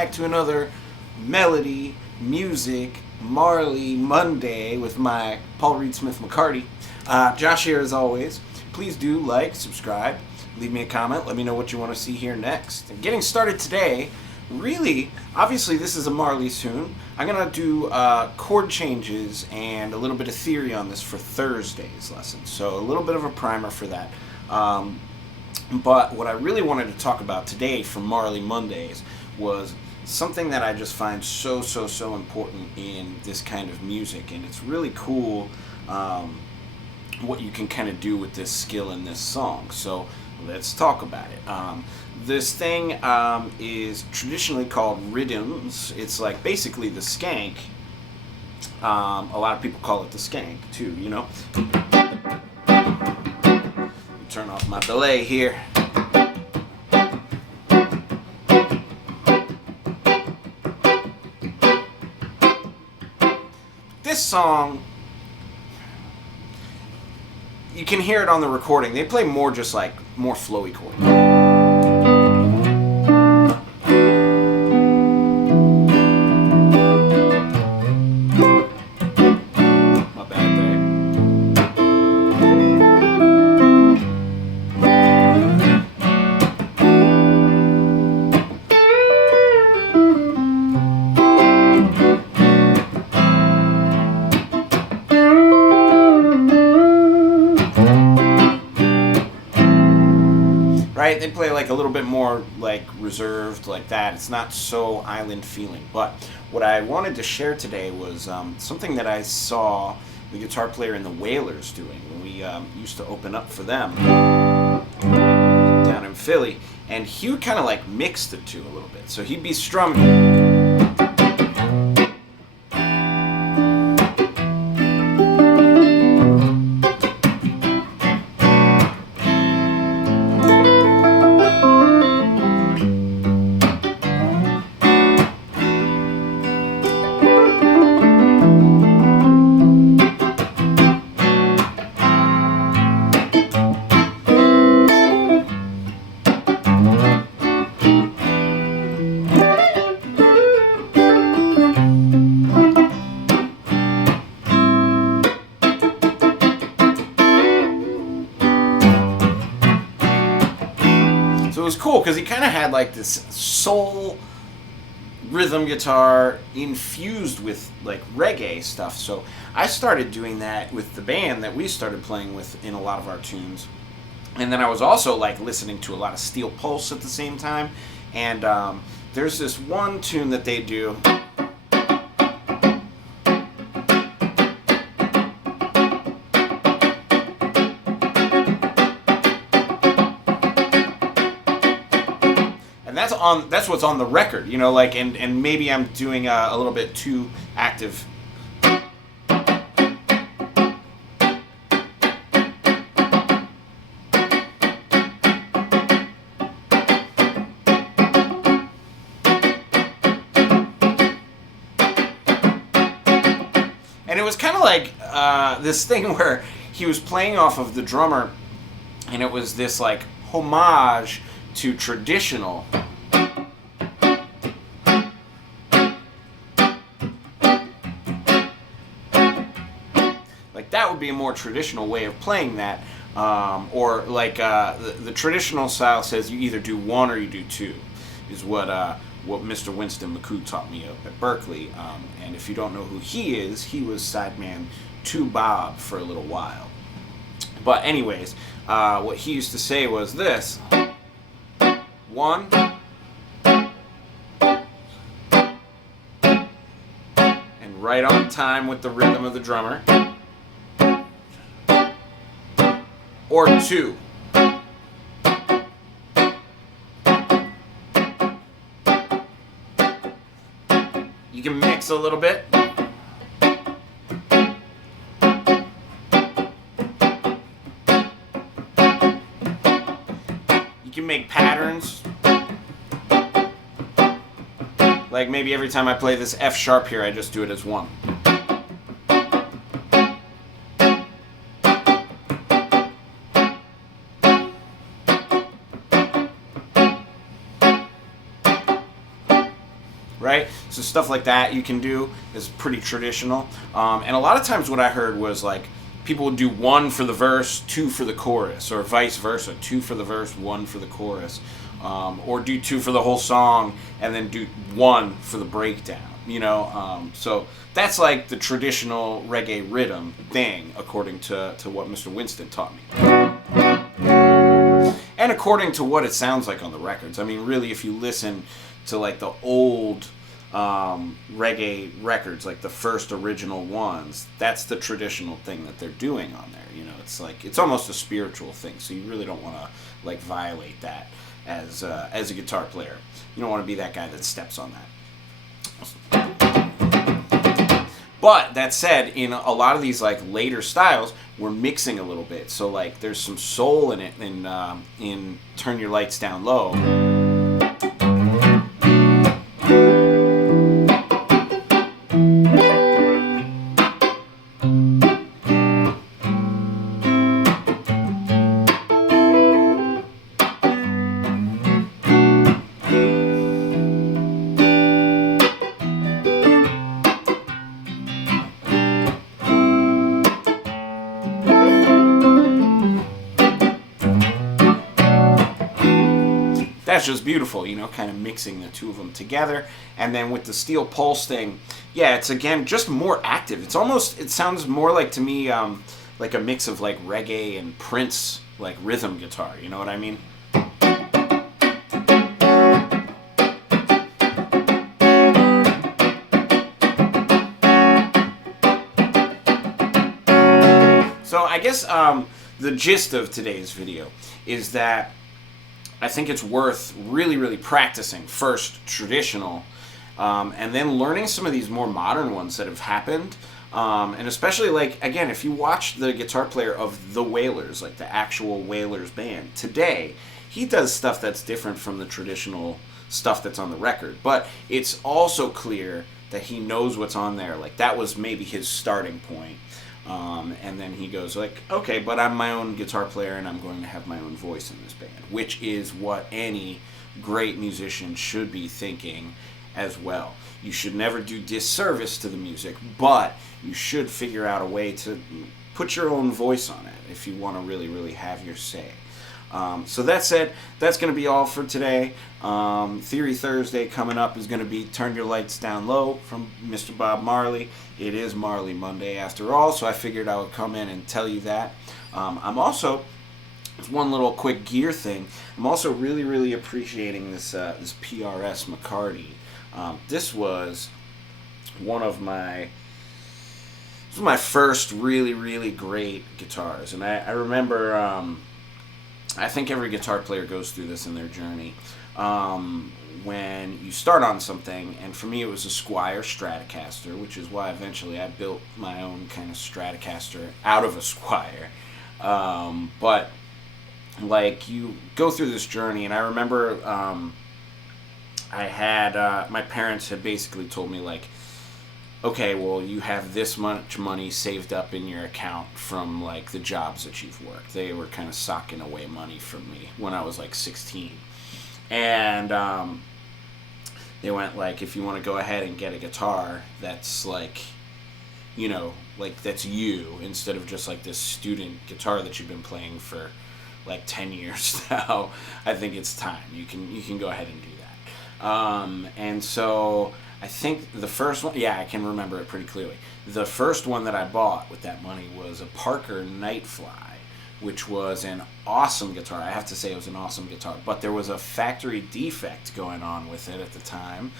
back to another Melody, Music, Marley Monday with my Paul Reed Smith McCarty. Josh here as always. Please do like, subscribe, leave me a comment, let me know what you want to see here next. And getting started today, really, obviously this is a Marley tune. I'm going to do chord changes and a little bit of theory on this for Thursday's lesson. So a little bit of a primer for that. But what I really wanted to talk about today for Marley Mondays was something that I just find so important in this kind of music, and it's really cool what you can kind of do with this skill in this song. So let's talk about it. This thing is traditionally called RIDDIMS. It's like basically the skank. A lot of people call it the skank too, you know. Turn off my delay here. This song, you can hear it on the recording. They play more just like more flowy chords. Right? They play like a little bit more like reserved like that. It's not so island feeling. But what I wanted to share today was something that I saw the guitar player in the Wailers doing when we used to open up for them down in Philly. And he would kind of like mix the two a little bit. So he'd be strumming. So it was cool because he kind of had like this soul rhythm guitar infused with like reggae stuff. So I started doing that with the band that we started playing with in a lot of our tunes. And then I was also like listening to a lot of Steel Pulse at the same time. And there's this one tune that they do. And that's what's on the record, you know, like, and maybe I'm doing a little bit too active. And it was kind of like this thing where he was playing off of the drummer, and it was this like homage to traditional. That would be a more traditional way of playing that, or like the traditional style says you either do one or you do two, is what Mr. Winston McCoo taught me up at Berkeley. And if you don't know who he is, he was sideman to Bob for a little while. But anyways, what he used to say was this: one, and right on time with the rhythm of the drummer. Or two. You can mix a little bit. You can make patterns. Like maybe every time I play this F sharp here, I just do it as one. right? So stuff like that you can do is pretty traditional. And a lot of times what I heard was like people would do 1 for the verse, 2 for the chorus, or vice versa, 2 for the verse, 1 for the chorus, or do 2 for the whole song and then do 1 for the breakdown. So that's like the traditional reggae rhythm thing, according to what Mr. Winston taught me. And according to what it sounds like on the records. I mean, really, if you listen to like the old reggae records, like the first original ones, that's the traditional thing that they're doing on there. It's like, it's almost a spiritual thing, so you really don't want to like violate that as a guitar player. You don't want to be that guy that steps on that. But that said, in a lot of these like later styles, we're mixing a little bit. So like there's some soul in it in Turn Your Lights Down Low. That's just beautiful, kind of mixing the two of them together. And then with the steel pulse thing, yeah, it's again just more active. It sounds more like to me like a mix of like reggae and Prince like rhythm guitar, you know what I mean? So I guess the gist of today's video is that I think it's worth really, really practicing first traditional, and then learning some of these more modern ones that have happened. And especially, like, again, if you watch the guitar player of the Wailers, like the actual Wailers band, today, he does stuff that's different from the traditional stuff that's on the record. But it's also clear that he knows what's on there. Like, that was maybe his starting point. And then he goes like, okay, but I'm my own guitar player and I'm going to have my own voice in this band, which is what any great musician should be thinking as well. You should never do disservice to the music, but you should figure out a way to put your own voice on it if you want to really, really have your say. So that said, that's going to be all for today. Theory Thursday coming up is going to be Turn Your Lights Down Low from Mr. Bob Marley. It is Marley Monday after all, so I figured I would come in and tell you that. I'm also, it's one little quick gear thing, I'm also really, really appreciating this PRS McCarty. This was one of my first really, really great guitars, and I remember, I think every guitar player goes through this in their journey. When you start on something, and for me it was a Squier Stratocaster, which is why eventually I built my own kind of Stratocaster out of a Squier. But like you go through this journey, and I remember I had my parents had basically told me like, okay, well, you have this much money saved up in your account from like the jobs that you've worked. They were kind of socking away money from me when I was like 16. And they went like, if you want to go ahead and get a guitar that's like, like that's you, instead of just like this student guitar that you've been playing for like 10 years now, I think it's time. You can go ahead and do that. And so I think the first one, yeah, I can remember it pretty clearly. The first one that I bought with that money was a Parker Nightfly, which was an awesome guitar. I have to say it was an awesome guitar, but there was a factory defect going on with it at the time.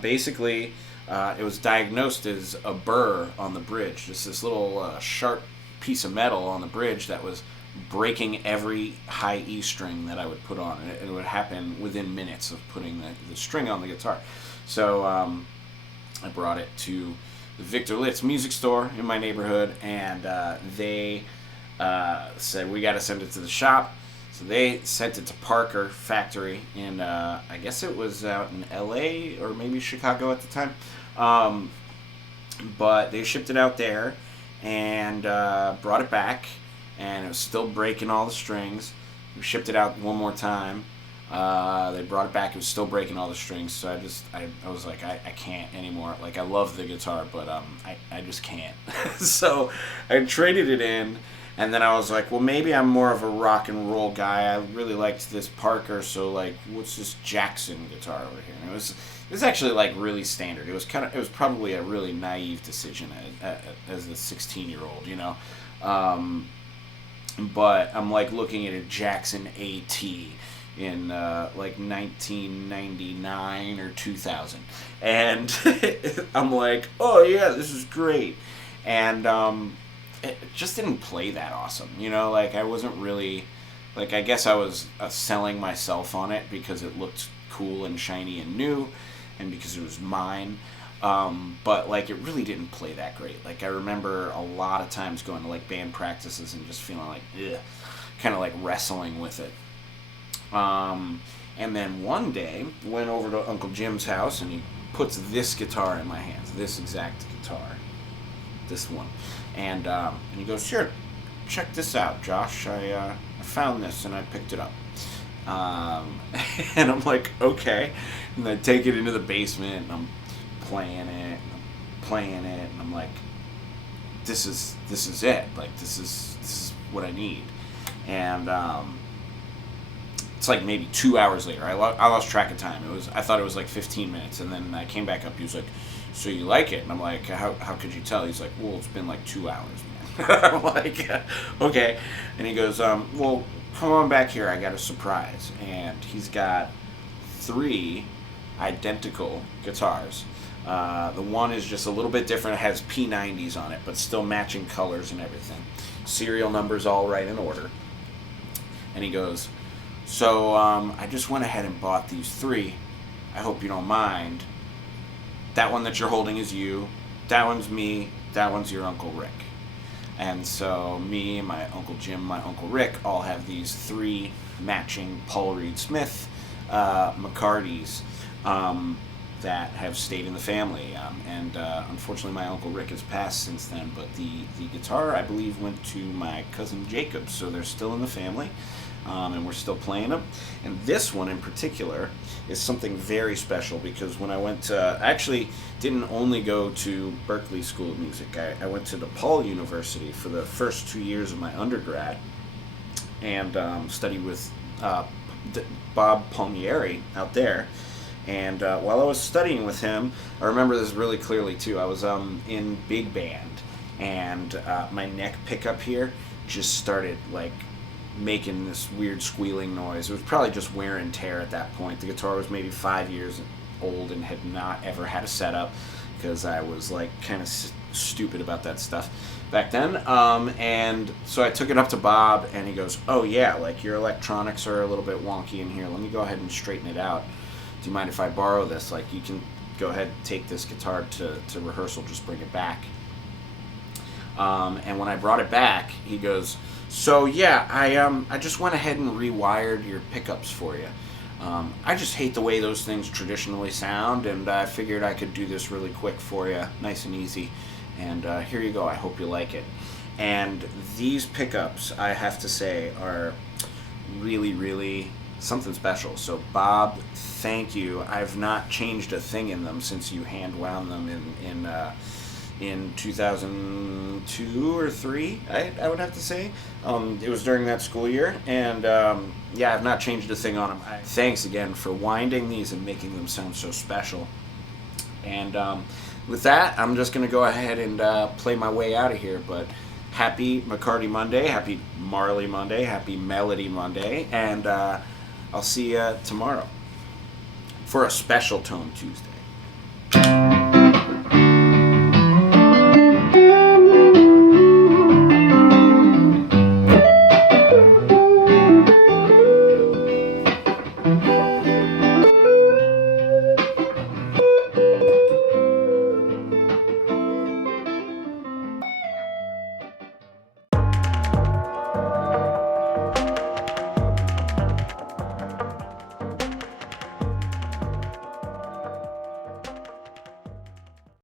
Basically, it was diagnosed as a burr on the bridge, just this little sharp piece of metal on the bridge that was breaking every high E string that I would put on. It would happen within minutes of putting the string on the guitar. So I brought it to the Victor Litz music store in my neighborhood, and they said, we got to send it to the shop. So they sent it to Parker Factory, and I guess it was out in LA or maybe Chicago at the time. But they shipped it out there and brought it back, and it was still breaking all the strings. We shipped it out one more time. They brought it back. It was still breaking all the strings, so I was like, I can't anymore. Like, I love the guitar, but I just can't. So I traded it in, and then I was like, well, maybe I'm more of a rock and roll guy. I really liked this Parker, so like, what's this Jackson guitar over here? And it was actually like really standard. It was probably a really naive decision as a 16-year-old, you know. But I'm like looking at a Jackson AT in like 1999 or 2000, and I'm like, oh yeah, this is great, and it just didn't play that awesome, you know. Like, I wasn't really, like, I guess I was selling myself on it because it looked cool and shiny and new, and because it was mine. But like, it really didn't play that great. Like, I remember a lot of times going to like band practices and just feeling like, ugh, kind of like wrestling with it. And then one day went over to Uncle Jim's house, and he puts this guitar in my hands, this exact guitar, this one, and he goes, here, check this out, Josh. I found this and I picked it up. And I'm like, okay. And I take it into the basement, and I'm playing it, and I'm like, this is it. Like, this is what I need. And it's like maybe 2 hours later. I lost track of time. I thought it was like 15 minutes, and then I came back up. He was like, so you like it? And I'm like, how could you tell? He's like, well, it's been like 2 hours, man. I'm like, okay. And he goes, well, come on back here. I got a surprise. And he's got 3 identical guitars. The one is just a little bit different. It has P90s on it, but still matching colors and everything. Serial numbers all right in order. And he goes, so I just went ahead and bought these 3. I hope you don't mind. That one that you're holding is you. That one's me. That one's your Uncle Rick. And so me, my Uncle Jim, my Uncle Rick all have these 3 matching Paul Reed Smith McCartys that have stayed in the family. And unfortunately, my Uncle Rick has passed since then, but the guitar, I believe, went to my cousin Jacob, so they're still in the family. And we're still playing them. And this one in particular is something very special, because when I went to, I actually didn't only go to Berklee School of Music. I went to DePaul University for the first 2 years of my undergrad, and studied with Bob Palmieri out there. And while I was studying with him, I remember this really clearly too. I was in big band, and my neck pickup here just started like making this weird squealing noise. It was probably just wear and tear at that point. The guitar was maybe 5 years old and had not ever had a setup, because I was like kind of stupid about that stuff back then. And so I took it up to Bob, and he goes, oh yeah, like, your electronics are a little bit wonky in here. Let me go ahead and straighten it out. Do you mind if I borrow this? Like, you can go ahead and take this guitar to rehearsal, just bring it back. And when I brought it back, he goes, so yeah, I just went ahead and rewired your pickups for you. I just hate the way those things traditionally sound, and I figured I could do this really quick for you, nice and easy. And here you go. I hope you like it. And these pickups, I have to say, are really, really something special. So Bob, thank you. I've not changed a thing in them since you hand wound them in 2002 or 3, I would have to say. It was during that school year, and yeah, I've not changed a thing on them. Thanks again for winding these and making them sound so special. And with that, I'm just going to go ahead and play my way out of here, but happy McCarty Monday, happy Marley Monday, happy Melody Monday, and I'll see you tomorrow for a special Tone Tuesday.